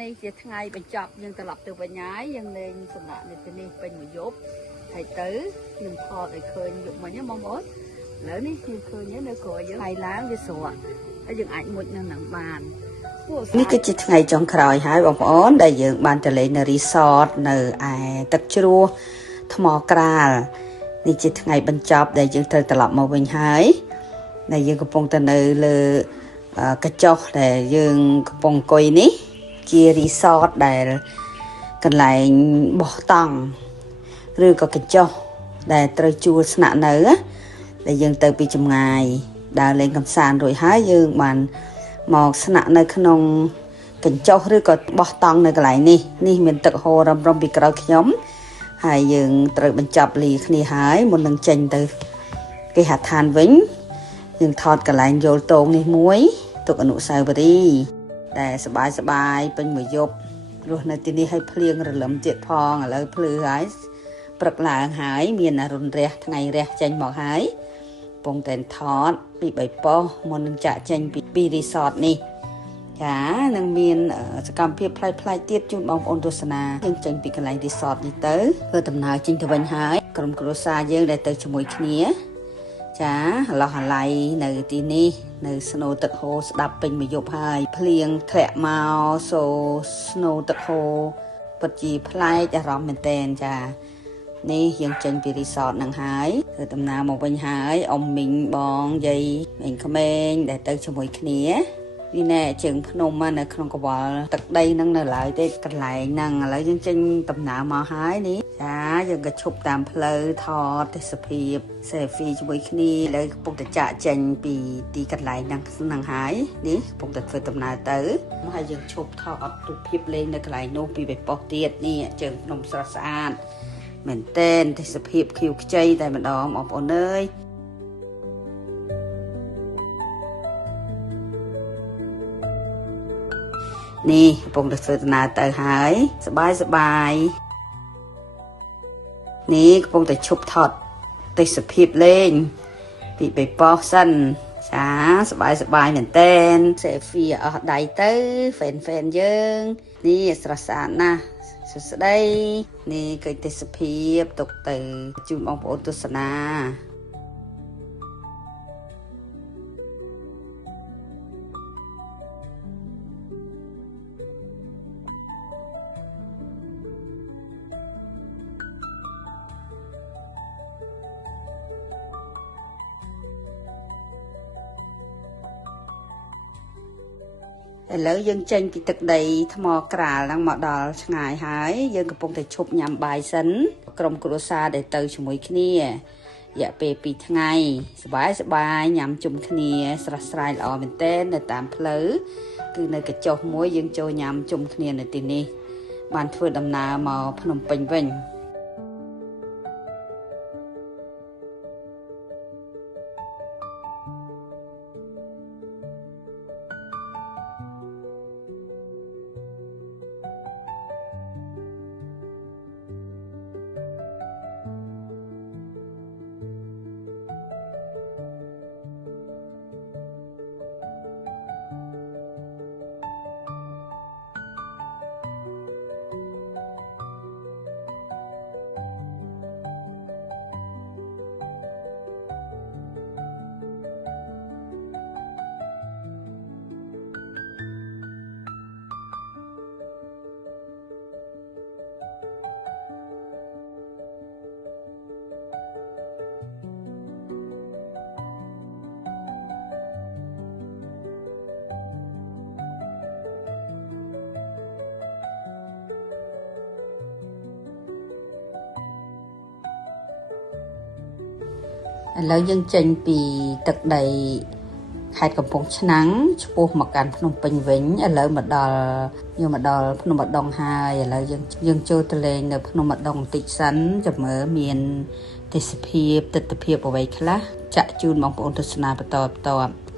នេះជាថ្ងៃបញ្ចប់យើងត្រឡប់ទៅវិញហើយយើងលេងសម្រាប់នៅទីនេះពេញមួយយប់ហើយទៅខ្ញុំថតឲ្យឃើញយប់មិញហ្នឹងបងប្អូនឥឡូវនេះខ្ញុំឃើញនៅក្រោយយើងហើយឡើងវាស្រកហើយយើងអាចមុជនៅនឹងបាននេះគឺជាថ្ងៃចុងក្រោយហើយបងប្អូនដែលយើងបានទៅលេងនៅរីសតនៅឯទឹកជ្រោះថ្មក្រាលនេះជាថ្ងៃបញ្ចប់ដែលយើងត្រូវត្រឡប់មកវិញហើយដែលយើងកំពុងទៅនៅលើកញ្ចុះដែលយើងកំពុងអង្គុយនេះជារីសតដែលកន្លែងបោះតង់ឬក៏កញ្ចុះដែលត្រូវជួលស្នាក់នៅដែលយើងទៅពីចម្ងាយដើរលេងកម្សាន្តរួចហើយយើងបានមកស្នាក់នៅក្នុងកញ្ចុះឬក៏បោះតង់នៅកន្លែងនេះមានទឹកហូររំពីក្រោយខ្ញុំហើយយើងត្រូវបញ្ចប់លីគ្នាហើយមុននឹងចេញទៅគេហដ្ឋានវិញយើងថតកន្លែងយល់តងនេះមួយទុកអនុស្សាវរីយ៍ដែលសបាយពេញមួយយប់រស់នៅទីនេះឲ្យភ្លៀងរលឹមទៀតផងឥឡូវភ្លឺហើយព្រឹកឡើងហើយមានអរុណរះថ្ងៃរះចេញមកហើយកំពុងតែថតពី3ប៉ុស្តិ៍មុននឹងចាក់ចេញពីរីសតនេះចានឹងមានសកម្មភាពប្លែកៗទៀតជូនបងប្អូនទស្សនាយើងចេញពីកន្លែងរីសតនេះទៅធ្វើដំណើរចេញទៅវិញហើយក្រុមគ្រួសារយើងដែលទៅជាមួយគ្នាចាឡោះអាឡៃនៅទីនេះនៅស្នូទឹកហូរស្ដាប់ពេញមួយយប់ហើយភ្លៀងធ្លាក់មកសូស្នូទឹកហូរពិតជាប្លែកអារម្មណ៍មែនតែនចានេះយើងចេញពីរីសតនឹងហើយធ្វើដំណើរមកវិញហើយអ៊ំមីងបងយាយមីងក្មេងដែលទៅជាមួយគ្នានេះណែជើងភ្នំនៅក្នុងកវល់ទឹកដីនឹងនៅឡើយទេកន្លែងហ្នឹងឥឡូវយើងចេញដំណើរមកហើយនេះចាយើងក៏ឈប់តាមផ្លូវថតទេសភាព selfie ជាមួយគ្នាឥឡូវកំពុងតែចាក់ចេញពីទីកន្លែងហ្នឹងហើយនេះកំពុងតែធ្វើដំណើរទៅហើយយើងឈប់ថតរូបភាពលេងនៅកន្លែងនោះពីប៉ុស្តិ៍ទៀតនេះជើងភ្នំស្រស់ស្អាតមែនតែនទេសភាពខៀវខ្ចីតែម្ដងបងប្អូនអើយនេះកំពុងតែធ្វើដំណើរទៅហើយសបាយនេះកំពុងតែឈប់ថតទេសភាពលេងពី3ប៉ុស្តិ៍សិនចាសបាយមែនតែន selfie អស់ដៃទៅ fan យើងនេះស្រស់ស្អាតណាស់សួស្តីនេះគឺទេសភាពទុកទៅជូនបងប្អូនទស្សនាឥឡូវយើងចេញពីទឹកដីថ្មក្រាលហ្នឹងមកដល់ឆ្ងាយហើយយើងកំពុងតែឈប់ញ៉ាំបាយសិនក្រុមគ្រួសារដែលទៅជាមួយគ្នារយៈពេល2ថ្ងៃសបាយញ៉ាំជុំគ្នាស្រស់ស្រាយល្អមែនទែននៅតាមផ្លូវគឺនៅកញ្ចុះមួយយើងចូលញ៉ាំជុំគ្នានៅទីនេះបានធ្វើដំណើរមកភ្នំពេញវិញឥឡូវយើងចេញពីទឹកដីខេត្តកំពង់ឆ្នាំងឆ្ពោះមកកាន់ភ្នំពេញវិញឥឡូវមកដល់ភ្នំឧដុង្គហើយឥឡូវយើងចូលទៅលេងនៅភ្នំឧដុង្គបន្តិចសិនចាំមើលមានទេសភាពទិដ្ឋភាពអ្វីខ្លះចាក់ជូនបងប្អូនទស្សនាបន្ត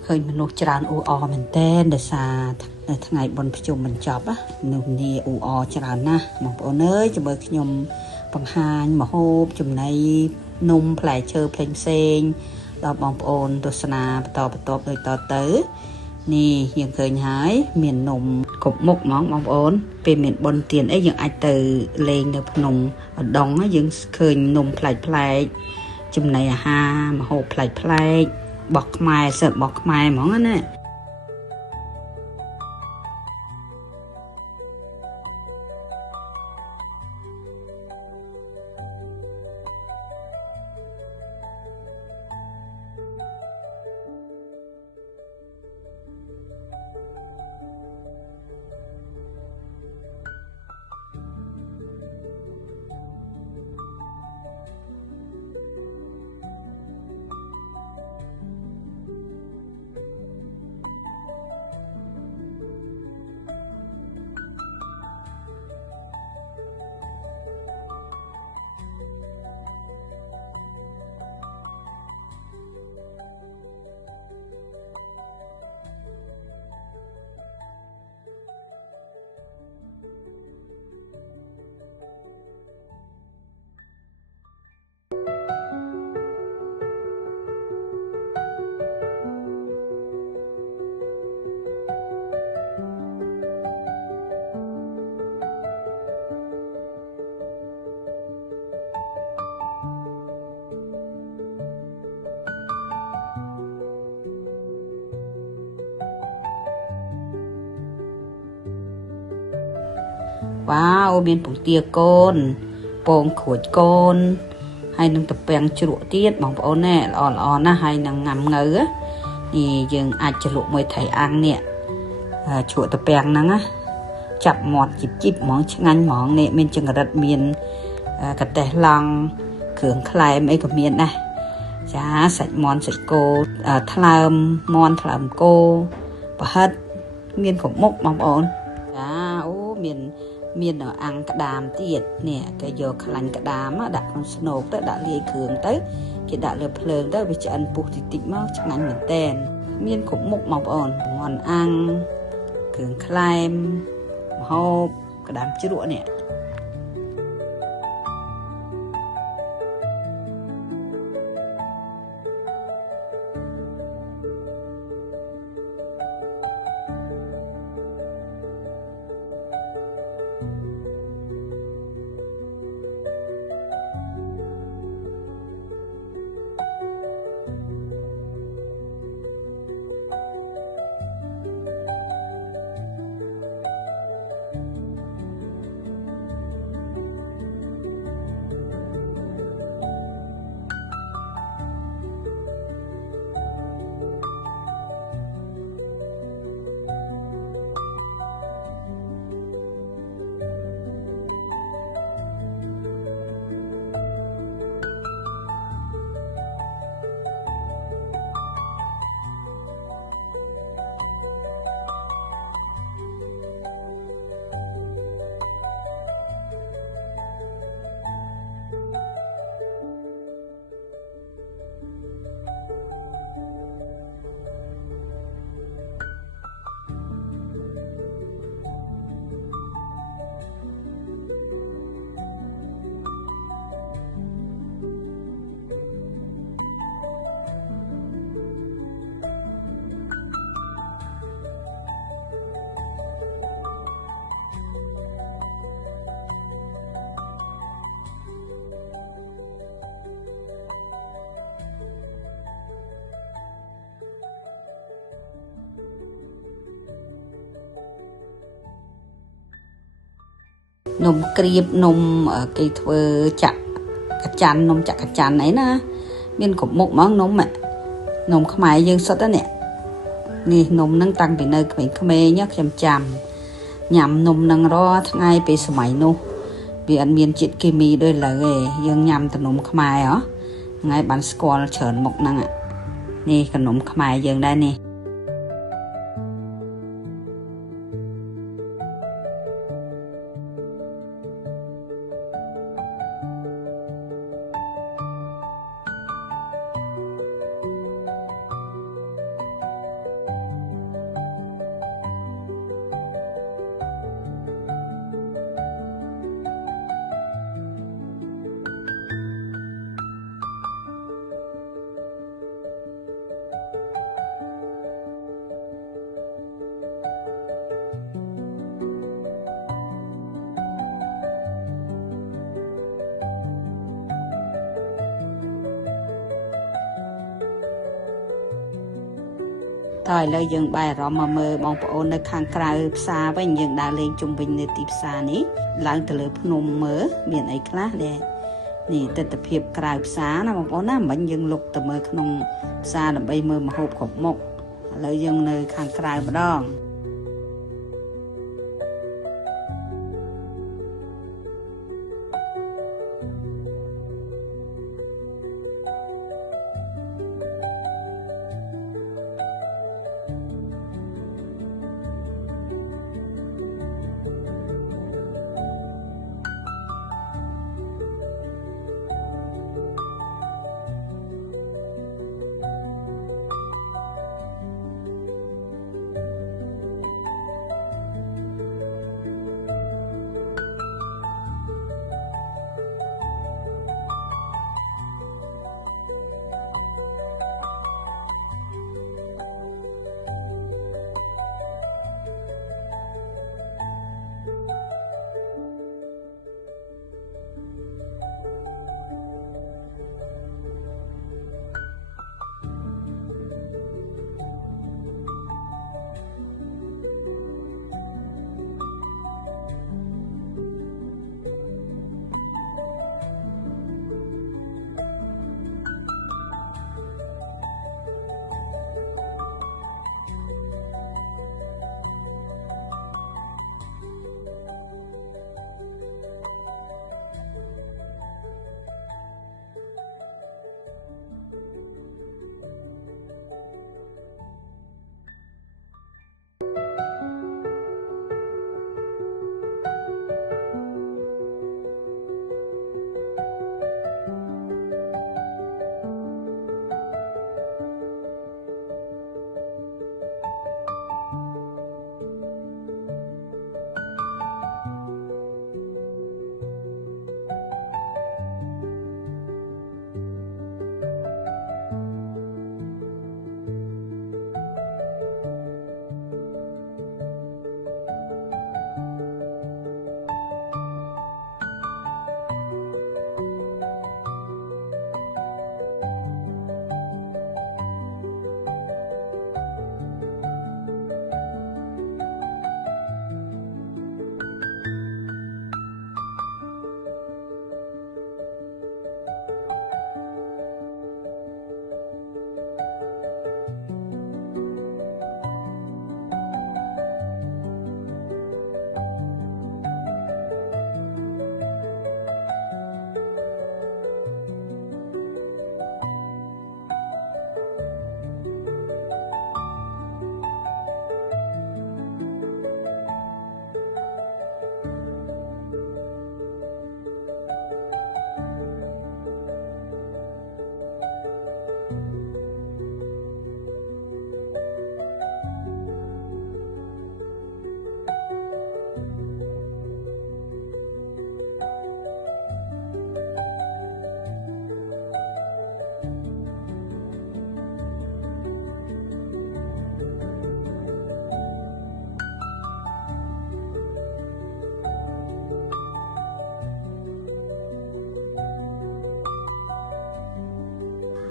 ឃើញមនុស្សច្រើនអ៊ូអរមែនទែនដោយសារថ្ងៃបុណ្យភ្ជុំបញ្ចប់នោះនេះអ៊ូអរច្រើនណាស់បងប្អូនអើយចាំមើលខ្ញុំបង្ហាញម្ហូបចំណីនំផ្លែឈើផ្សេងដល់បងប្អូនទស្សនាបន្តដូចតទៅ nè hiện khơi hái miền nùng cục mốc món mong ổn về miền bồn tiền ấy những ai từ lên được nùng ở đông á những khơi nùng plei chùm này ha mà hồ plei bọc mai sợ bọc mai món á nè wow miền bụng tia côn bông khủi côn hay nâng tập bèn chụa tiết bóng bóng nè lò na hay nâng ngắm ngớ á thì dừng ai chụa mới thấy ăn nè chụa tập bèn nâng á chập mọt chip món ngăn món nè mình chừng rất miền cả tè lăng cường khai mấy cái miền này giá sạch món sạch cô tham món tham cô và hết miền của mốc bóng bóng giá miền ở ăn cả đàm tiệt nè cái giờ khăn cả đàm á đặt con snow tới đã liệt cường tới cái đã lừa phơi tới bị ăn buộc thì tịnh máu chắc ngắn mình tên miền cũng mốc mọc ổn ngon ăn cường climb hộp cả đàm chứa đũa nè nôm kẹp nôm ở cái thưa chặt cái chăn nôm chặt cái chăn ấy nè miền cũng một món nôm mẹ nôm không ai dương sốt đó nè nè nôm nâng tăng bị nơi mình không mê nhá chăm nhằm nôm nâng đó tháng ai bị sờ mày nô vì ăn miền chết kia mi đây là nghề dương nhằm từ nôm không ai á ngay bán squall chởn một năng ạ nè cái nôm không ai dương đây nè តើឥឡូវយើងបែរអារម្មណ៍មកមើលបងប្អូននៅខាងក្រៅផ្សារវិញយើងដើរលេងជុំវិញនៅទីផ្សារនេះឡើងទៅលើភ្នំមើលមានអីខ្លះដែរនេះទិដ្ឋភាពក្រៅផ្សារណាបងប្អូនណាមិនយើងលុកទៅមើលក្នុងផ្សារដើម្បីមើលម្ហូបគ្រប់មុខឥឡូវយើងនៅខាងក្រៅម្ដង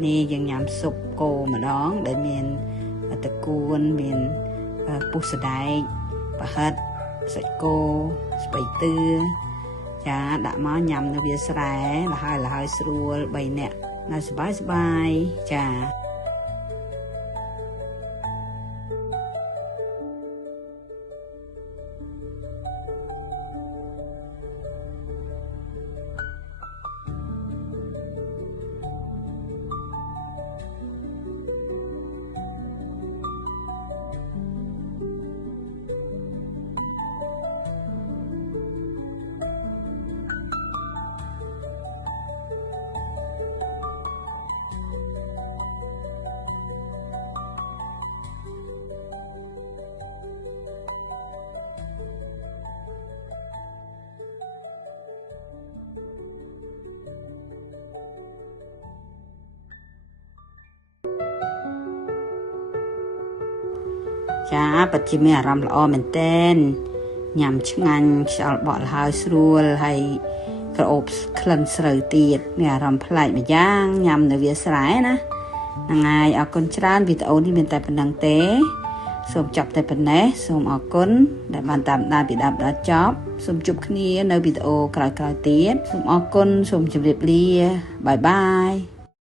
នេះយើងញ៉ាំស៊ុបគោម្ដងដែលមានតកួនមានពុះសដែកប្រហិតសាច់គោស្ពៃតឿចាដាក់មកញ៉ាំនៅវាស្រែលហើយស្រួល3នាក់នៅសបាយចា ចាពិតជាមានអារម្មណ៍ល្អមែនទែនញ៉ាំឆ្ងាញ់ខ្យល់បក់ល្ហើយស្រួលហើយក្រអូបក្លិនស្រូវទៀតមានអារម្មណ៍ប្លែកម្យ៉ាងញ៉ាំនៅវាស្រែណា ហ្នឹងហើយអរគុណច្រើនវីដេអូនេះមានតែប៉ុណ្្នឹងទេសូមចប់តែប៉ុណ្ណេះសូមអរគុណដែលបានតាមដានពីដើមដល់ចប់សូមជួបគ្នានៅវីដេអូក្រោយៗទៀតសូមអរគុណសូមជម្រាបលាបាយបាយ